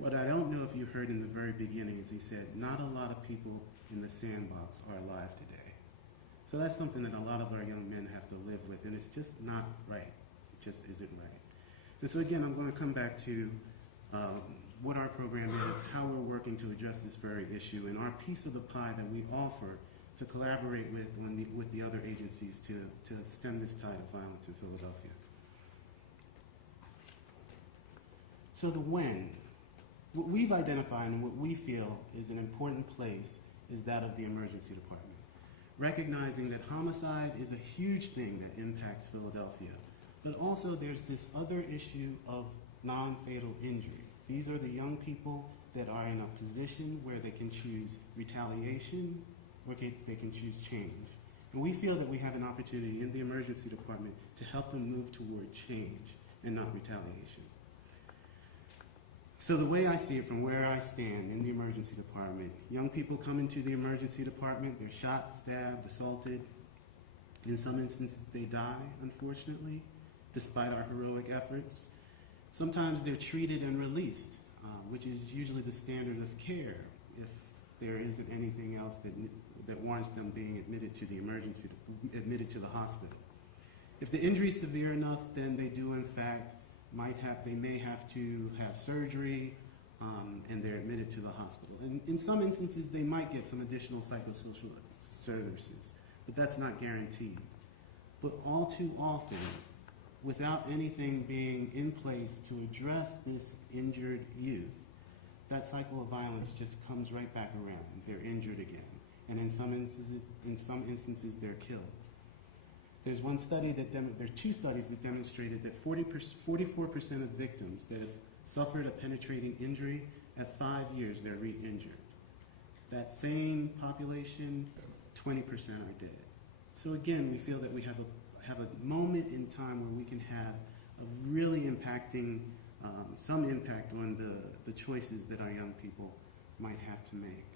What I don't know if you heard in the very beginning is he said, not a lot of people in the sandbox are alive today. So that's something that a lot of our young men have to live with, and it's just not right. It just isn't right. And so again, I'm going to come back to what our program is, how we're working to address this very issue, and our piece of the pie that we offer to collaborate with the other agencies to stem this tide of violence in Philadelphia. So the when. What we've identified and what we feel is an important place is that of the emergency department. Recognizing that homicide is a huge thing that impacts Philadelphia, but also there's this other issue of non-fatal injury. These are the young people that are in a position where they can choose retaliation or they can choose change. And we feel that we have an opportunity in the emergency department to help them move toward change and not retaliation. So the way I see it from where I stand in the emergency department, young people come into the emergency department, they're shot, stabbed, assaulted. In some instances, they die, unfortunately, despite our heroic efforts. Sometimes they're treated and released, which is usually the standard of care if there isn't anything else that warrants them being admitted to the hospital. If the injury is severe enough, then they do in fact they may have to have surgery, and they're admitted to the hospital. And in some instances, they might get some additional psychosocial services, but that's not guaranteed. But all too often, without anything being in place to address this injured youth, that cycle of violence just comes right back around. They're injured again. And in some instances, they're killed. There's one study there are two studies that demonstrated that 44% of victims that have suffered a penetrating injury, at 5 years, they're re-injured. That same population, 20% are dead. So again, we feel that we have a moment in time where we can have a really impacting, some impact on the choices that our young people might have to make.